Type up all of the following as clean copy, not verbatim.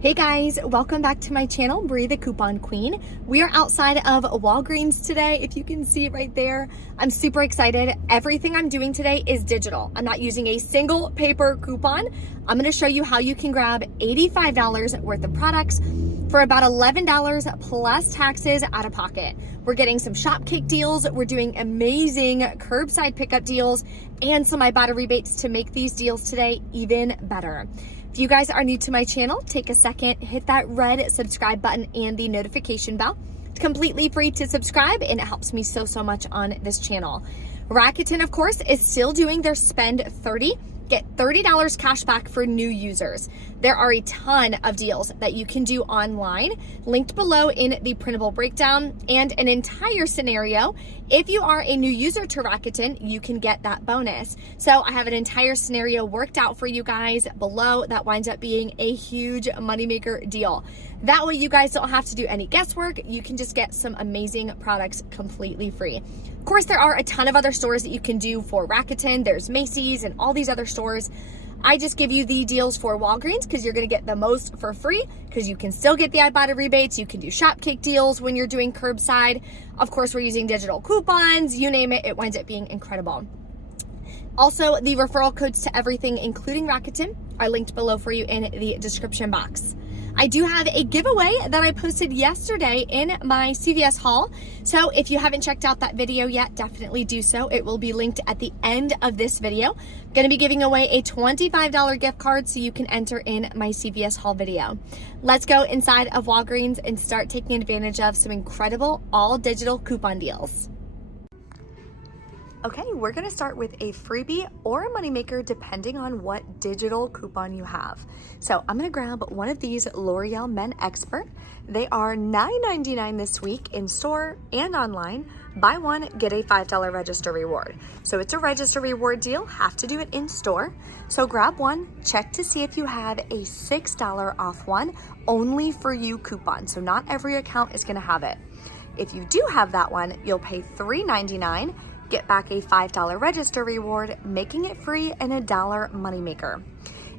Hey guys, welcome back to my channel, Bree the Coupon Queen. We are outside of Walgreens today. If you can see it right there, I'm super excited. Everything I'm doing today is digital. I'm not using a single paper coupon. I'm gonna show you how you can grab $85 worth of products for about $11 plus taxes out of pocket. We're getting some Shopkick deals. We're doing amazing curbside pickup deals and some Ibotta rebates to make these deals today even better. If you guys are new to my channel, take a second, hit that red subscribe button and the notification bell. It's completely free to subscribe and it helps me so much on this channel. Rakuten, of course, is still doing their spend 30. Get $30 cash back for new users. There are a ton of deals that you can do online, linked below in the printable breakdown, and an entire scenario. If you are a new user to Rakuten, you can get that bonus. So I have an entire scenario worked out for you guys below that winds up being a huge moneymaker deal. That way you guys don't have to do any guesswork. You can just get some amazing products completely free. Of course, there are a ton of other stores that you can do for Rakuten. There's Macy's and all these other stores. I just give you the deals for Walgreens because you're going to get the most for free because you can still get the Ibotta rebates. You can do Shopkick deals when you're doing curbside. Of course, we're using digital coupons. You name it, it winds up being incredible. Also, the referral codes to everything, including Rakuten, are linked below for you in the description box. I do have a giveaway that I posted yesterday in my CVS haul. So if you haven't checked out that video yet, definitely do so. It will be linked at the end of this video. I'm going to be giving away a $25 gift card so you can enter in my CVS haul video. Let's go inside of Walgreens and start taking advantage of some incredible all digital coupon deals. Okay, we're gonna start with a freebie or a moneymaker depending on what digital coupon you have. So I'm gonna grab one of these L'Oreal Men Expert. They are $9.99 this week in store and online. Buy one, get a $5 register reward. So it's a register reward deal, have to do it in store. So grab one, check to see if you have a $6 off one, only for you coupon. So not every account is gonna have it. If you do have that one, you'll pay $3.99, get back a $5 register reward, making it free and a $1 moneymaker.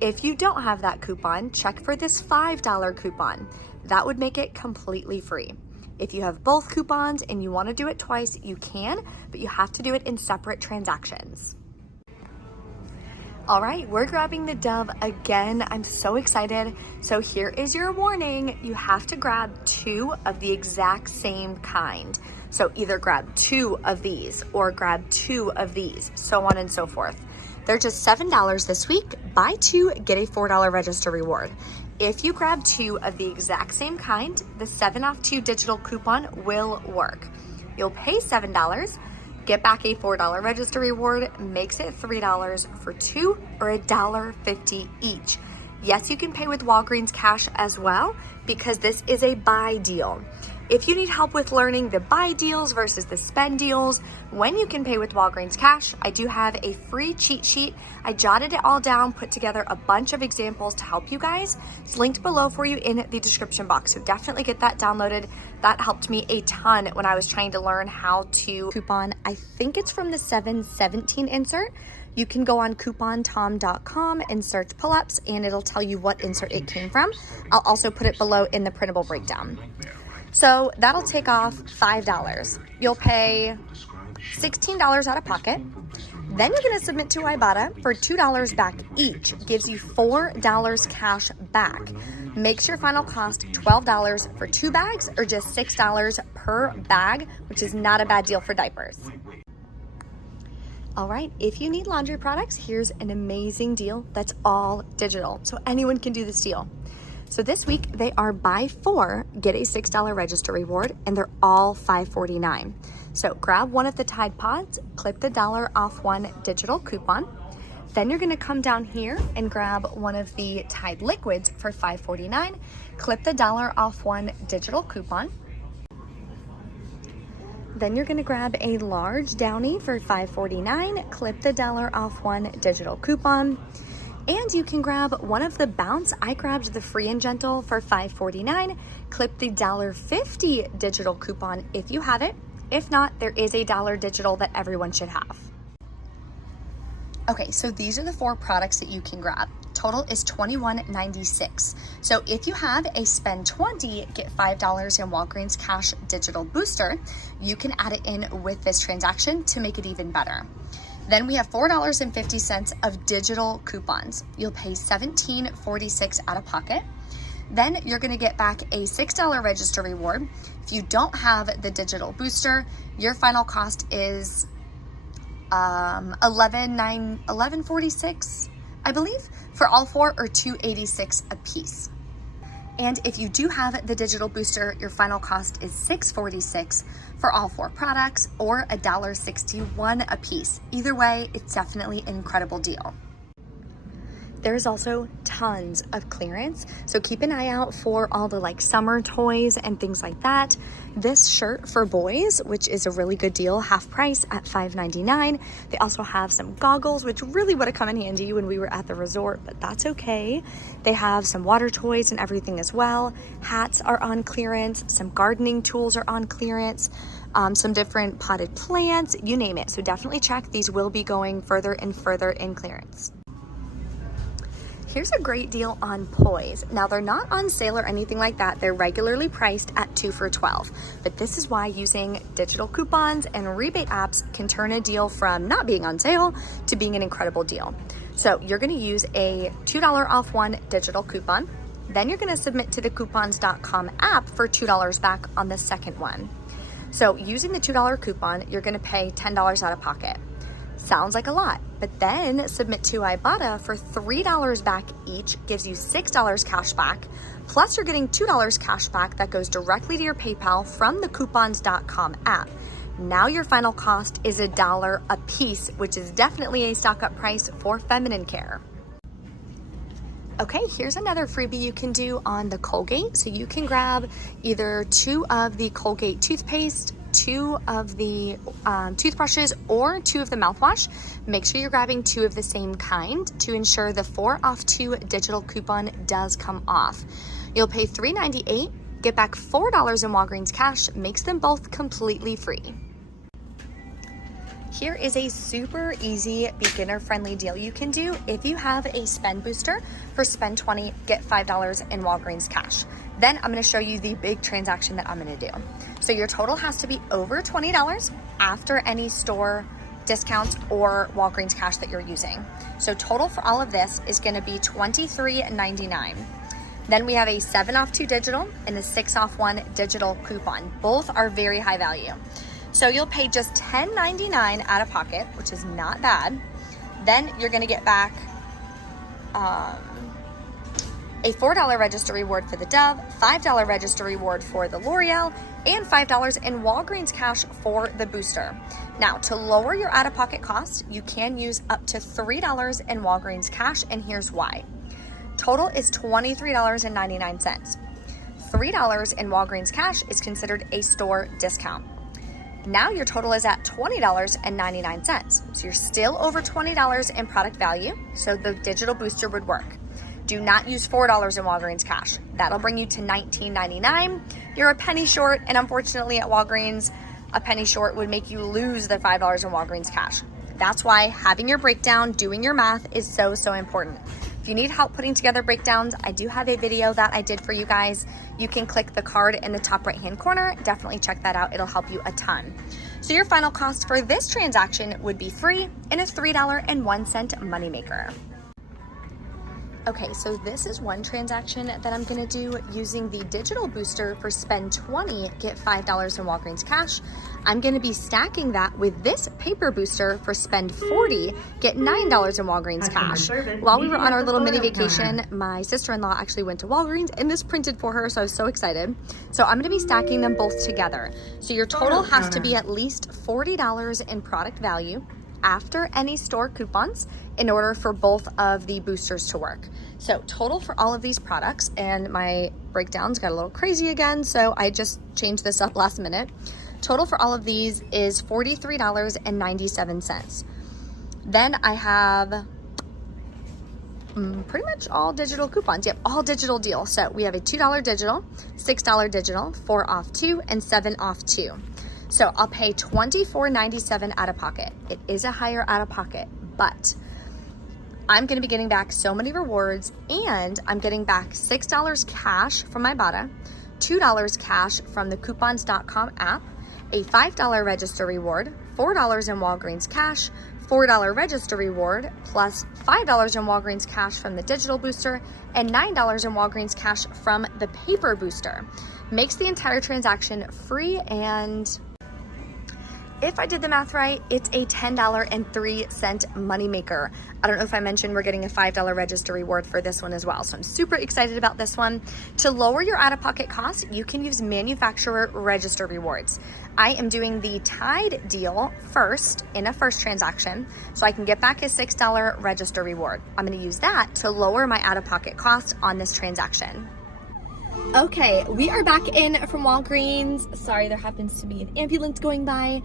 If you don't have that coupon, check for this $5 coupon. That would make it completely free. If you have both coupons and you want to do it twice, you can, but you have to do it in separate transactions. All right, we're grabbing the Dove again. I'm so excited. So here is your warning. You have to grab two of the exact same kind. So either grab two of these or grab two of these, so on and so forth. They're just $7 this week. Buy two, get a $4 register reward. If you grab two of the exact same kind, the 7 off 2 digital coupon will work. You'll pay $7, get back a $4 register reward, makes it $3 for two or $1.50 each. Yes, you can pay with Walgreens cash as well because this is a buy deal. If you need help with learning the buy deals versus the spend deals, when you can pay with Walgreens cash, I do have a free cheat sheet. I jotted it all down, put together a bunch of examples to help you guys. It's linked below for you in the description box. So definitely get that downloaded. That helped me a ton when I was trying to learn how to coupon. I think it's from the 717 insert. You can go on coupontom.com and search pull-ups and it'll tell you what insert it came from. I'll also put it below in the printable breakdown. So that'll take off $5. You'll pay $16 out of pocket. Then you're gonna submit to Ibotta for $2 back each. Gives you $4 cash back. Makes your final cost $12 for 2 bags or just $6 per bag, which is not a bad deal for diapers. All right, if you need laundry products, here's an amazing deal that's all digital. So anyone can do this deal. So this week they are buy 4, get a $6 register reward, and they're all $5.49. So grab one of the Tide Pods, clip the $1 off 1 digital coupon. Then you're gonna come down here and grab one of the Tide Liquids for $5.49, clip the $1 off 1 digital coupon. Then you're gonna grab a large Downy for $5.49, clip the $1 off 1 digital coupon. And you can grab one of the Bounce. I grabbed the Free and Gentle for $5.49. Clip the $1.50 digital coupon if you have it. If not, there is a $1 digital that everyone should have. Okay, so these are the 4 products that you can grab. Total is $21.96. So if you have a spend 20, get $5 in Walgreens Cash Digital Booster, you can add it in with this transaction to make it even better. Then we have $4.50 of digital coupons. You'll pay $17.46 out of pocket. Then you're gonna get back a $6 register reward. If you don't have the digital booster, your final cost is $11.46, I believe, for all 4, or $2.86 a piece. And if you do have the digital booster, your final cost is $6.46 for all 4 products, or $1.61 a piece. Either way, it's definitely an incredible deal. There's also tons of clearance, so keep an eye out for all the summer toys and things like that. This shirt for boys, which is a really good deal, half price at $5.99. They also have some goggles, which really would have come in handy when we were at the resort, but that's okay. They have some water toys and everything as well. Hats are on clearance. Some gardening tools are on clearance. Some different potted plants, you name it. So definitely check. These will be going further and further in clearance. Here's a great deal on Poise. Now, they're not on sale or anything like that. They're regularly priced at 2 for $12. But this is why using digital coupons and rebate apps can turn a deal from not being on sale to being an incredible deal. So you're gonna use a $2 off 1 digital coupon. Then you're gonna submit to the coupons.com app for $2 back on the second one. So using the $2 coupon, you're gonna pay $10 out of pocket. Sounds like a lot, but then submit to Ibotta for $3 back each, gives you $6 cash back, plus you're getting $2 cash back that goes directly to your PayPal from the coupons.com app. Now your final cost is $1 a piece, which is definitely a stock up price for feminine care. Okay, here's another freebie you can do on the Colgate. So you can grab either 2 of the Colgate toothpaste, 2 of the toothbrushes, or 2 of the mouthwash. Make sure you're grabbing 2 of the same kind to ensure the 4 off 2 digital coupon does come off. You'll pay $3.98, get back $4 in Walgreens cash, makes them both completely free. Here is a super easy beginner-friendly deal you can do if you have a spend booster. For spend 20, get $5 in Walgreens cash. Then I'm gonna show you the big transaction that I'm gonna do. So your total has to be over $20 after any store discounts or Walgreens cash that you're using. So total for all of this is gonna be $23.99. Then we have a 7 off 2 digital and a 6 off 1 digital coupon. Both are very high value. So you'll pay just $10.99 out of pocket, which is not bad. Then you're gonna get back a $4 register reward for the Dove, $5 register reward for the L'Oreal, and $5 in Walgreens cash for the booster. Now, to lower your out-of-pocket costs, you can use up to $3 in Walgreens cash, and here's why. Total is $23.99. $3 in Walgreens cash is considered a store discount. Now your total is at $20.99. So you're still over $20 in product value, so the digital booster would work. Do not use $4 in Walgreens cash. That'll bring you to $19.99. You're a penny short, and unfortunately at Walgreens, a penny short would make you lose the $5 in Walgreens cash. That's why having your breakdown, doing your math is so, so important. If you need help putting together breakdowns, I do have a video that I did for you guys. You can click the card in the top right-hand corner. Definitely check that out. It'll help you a ton. So your final cost for this transaction would be free and a $3.01 moneymaker. Okay, so this is one transaction that I'm gonna do using the digital booster for spend 20, get $5 in Walgreens cash. I'm gonna be stacking that with this paper booster for spend 40, get $9 in Walgreens cash. While we were on our little mini vacation, my sister-in-law actually went to Walgreens and this printed for her, so I was so excited. So I'm gonna be stacking them both together. So your total has to be at least $40 in product value after any store coupons in order for both of the boosters to work. So total for all of these products, and my breakdowns got a little crazy again, so I just changed this up last minute. Total for all of these is $43.97. Then I have pretty much all digital coupons. Yep, all digital deals. So we have a $2 digital, $6 digital, 4 off 2, and 7 off 2. So I'll pay $24.97 out of pocket. It is a higher out of pocket, but I'm gonna be getting back so many rewards, and I'm getting back $6 cash from Ibotta, $2 cash from the coupons.com app, a $5 register reward, $4 in Walgreens cash, $4 register reward, plus $5 in Walgreens cash from the digital booster, and $9 in Walgreens cash from the paper booster. Makes the entire transaction free, and if I did the math right, it's a $10.03 moneymaker. I don't know if I mentioned we're getting a $5 register reward for this one as well. So I'm super excited about this one. To lower your out-of-pocket costs, you can use manufacturer register rewards. I am doing the Tide deal first in a first transaction, so I can get back a $6 register reward. I'm gonna use that to lower my out-of-pocket cost on this transaction. Okay, we are back in from Walgreens. Sorry, there happens to be an ambulance going by.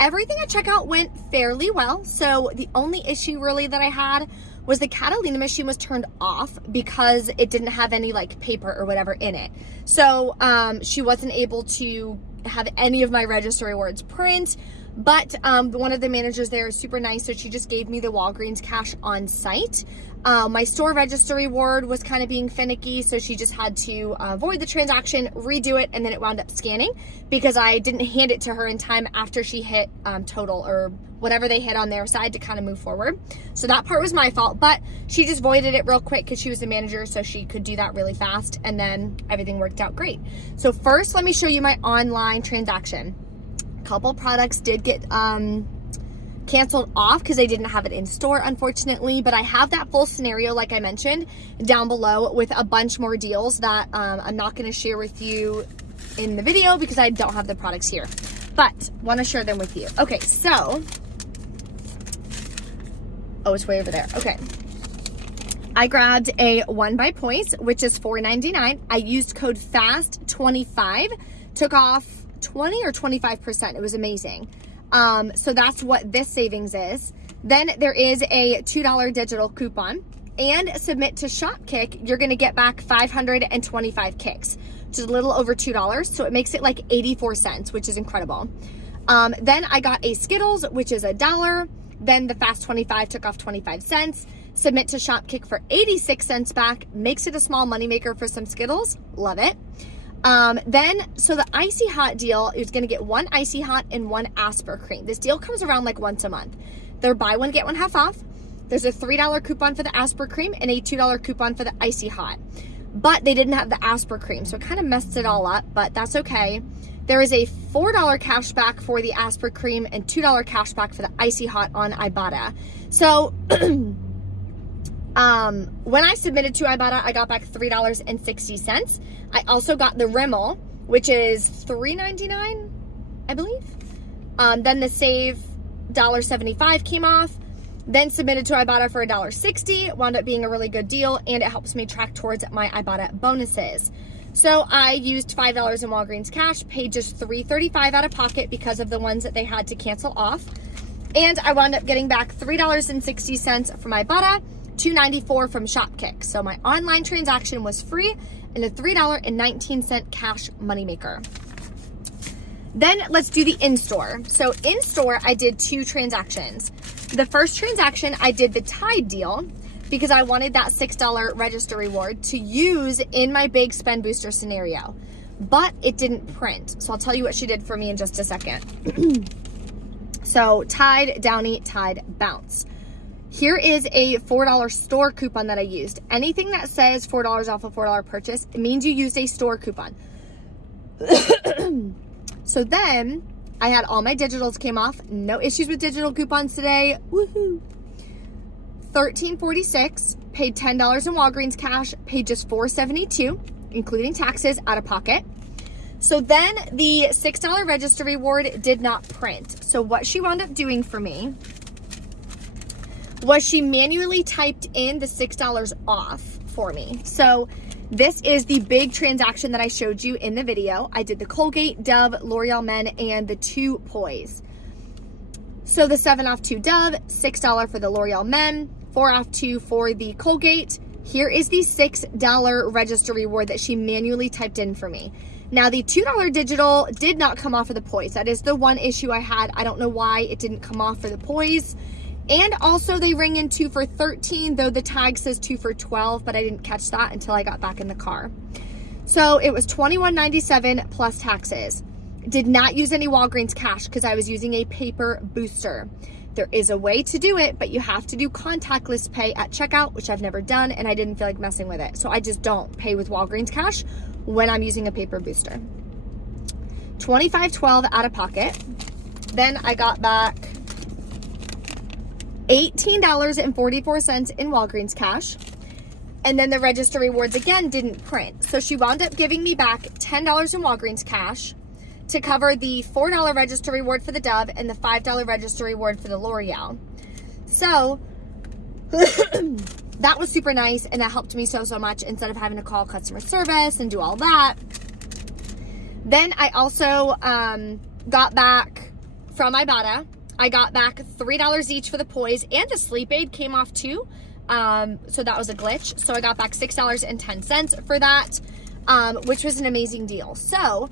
Everything at checkout went fairly well. So the only issue really that I had was the Catalina machine was turned off because it didn't have any like paper or whatever in it. So she wasn't able to have any of my register rewards print. But one of the managers there is super nice, so she just gave me the Walgreens cash on site. My store register reward was kind of being finicky, so she just had to void the transaction, redo it, and then it wound up scanning because I didn't hand it to her in time after she hit total or whatever they hit on their side to kind of move forward. So that part was my fault, but she just voided it real quick because she was the manager, so she could do that really fast, and then everything worked out great. So first, let me show you my online transaction. Couple products did get canceled off because they didn't have it in store, unfortunately, but I have that full scenario like I mentioned down below with a bunch more deals that I'm not going to share with you in the video because I don't have the products here, but want to share them with you. Okay, so it's way over there. Okay, I grabbed a 1 by Poise, which is $4.99. I used code FAST25, took off 20 or 25%. It was amazing. So that's what this savings is. Then there is a $2 digital coupon, and submit to Shopkick. You're going to get back 525 kicks, which is a little over $2. So it makes it like 84 cents, which is incredible. Then I got a Skittles, which is $1. Then the Fast 25 took off 25 cents. Submit to Shopkick for 86 cents back. Makes it a small moneymaker for some Skittles. Love it. So the Icy Hot deal is going to get 1 Icy Hot and 1 Aspercream. This deal comes around like once a month. They're buy one, get one half off. There's a $3 coupon for the Aspercream and a $2 coupon for the Icy Hot. But they didn't have the Aspercream, so it kind of messed it all up, but that's okay. There is a $4 cash back for the Aspercream and $2 cash back for the Icy Hot on Ibotta. So when I submitted to Ibotta, I got back $3.60. I also got the Rimmel, which is $3.99, I believe. Then the save $1.75 came off. Then submitted to Ibotta for $1.60. Wound up being a really good deal, and it helps me track towards my Ibotta bonuses. So I used $5 in Walgreens cash, paid just $3.35 out of pocket because of the ones that they had to cancel off. And I wound up getting back $3.60 from Ibotta, $2.94 from Shopkick. So my online transaction was free and a $3.19 cash moneymaker. Then let's do the in-store. So in-store, I did 2 transactions. The first transaction, I did the Tide deal because I wanted that $6 register reward to use in my big spend booster scenario, but it didn't print. So I'll tell you what she did for me in just a second. So Tide Downy Tide Bounce. Here is a $4 store coupon that I used. Anything that says $4 off a $4 purchase, it means you used a store coupon. So then I had all my digitals came off. No issues with digital coupons today. Woohoo. $13.46, paid $10 in Walgreens cash, paid just $4.72, including taxes out of pocket. So then the $6 register reward did not print. So what she wound up doing for me was she manually typed in the $6 off for me. So this is the big transaction that I showed you in the video. I did the Colgate, Dove, L'Oreal Men, and the 2 Poise. So the 7 off 2 Dove, $6 for the L'Oreal Men, 4 off 2 for the Colgate. Here is the $6 register reward that she manually typed in for me. Now the $2 digital did not come off of the Poise. That is the one issue I had. I don't know why it didn't come off for the Poise. And also they ring in 2 for $13, though the tag says 2 for $12, but I didn't catch that until I got back in the car. So it was $21.97 plus taxes. Did not use any Walgreens cash because I was using a paper booster. There is a way to do it, but you have to do contactless pay at checkout, which I've never done, and I didn't feel like messing with it. So I just don't pay with Walgreens cash when I'm using a paper booster. $25.12 out of pocket. Then I got back $18.44 in Walgreens cash. And then the register rewards again didn't print. So she wound up giving me back $10 in Walgreens cash to cover the $4 register reward for the Dove and the $5 register reward for the L'Oreal. So that was super nice, and that helped me so much instead of having to call customer service and do all that. Then I also got back from Ibotta. I got back $3 each for the Poise, and the sleep aid came off too. So that was a glitch. So I got back $6.10 for that, which was an amazing deal. So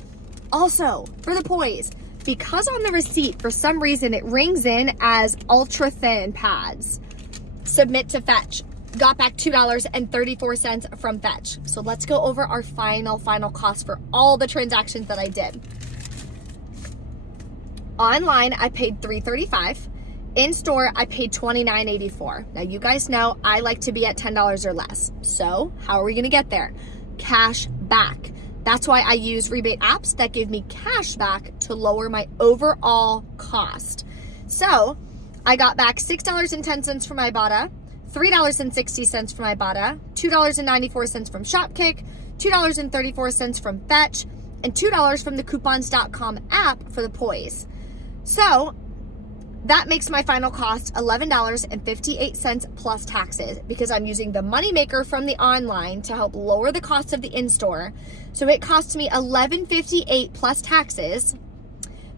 also for the Poise, because on the receipt, for some reason, it rings in as ultra thin pads. Submit to Fetch. Got back $2.34 from Fetch. So let's go over our final cost for all the transactions that I did. Online, I paid $3.35. In store, I paid $29.84. Now, you guys know I like to be at $10 or less. So how are we going to get there? Cash back. That's why I use rebate apps that give me cash back to lower my overall cost. So I got back $6.10 from Ibotta, $3.60 from Ibotta, $2.94 from Shopkick, $2.34 from Fetch, and $2 from the coupons.com app for the Poise. So that makes my final cost $11.58 plus taxes, because I'm using the moneymaker from the online to help lower the cost of the in-store. So it costs me $11.58 plus taxes.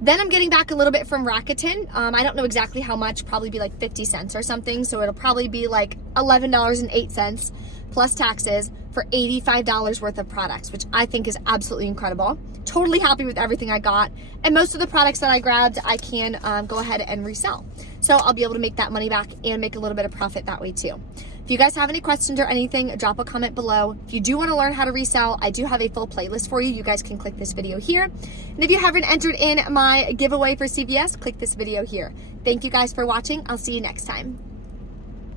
Then I'm getting back a little bit from Rakuten. I don't know exactly how much, probably be like 50 cents or something. So it'll probably be like $11.08 plus taxes for $85 worth of products, which I think is absolutely incredible. Totally happy with everything I got. And most of the products that I grabbed, I can go ahead and resell. So I'll be able to make that money back and make a little bit of profit that way too. If you guys have any questions or anything, drop a comment below. If you do want to learn how to resell, I do have a full playlist for you. You guys can click this video here. And if you haven't entered in my giveaway for CVS, click this video here. Thank you guys for watching. I'll see you next time.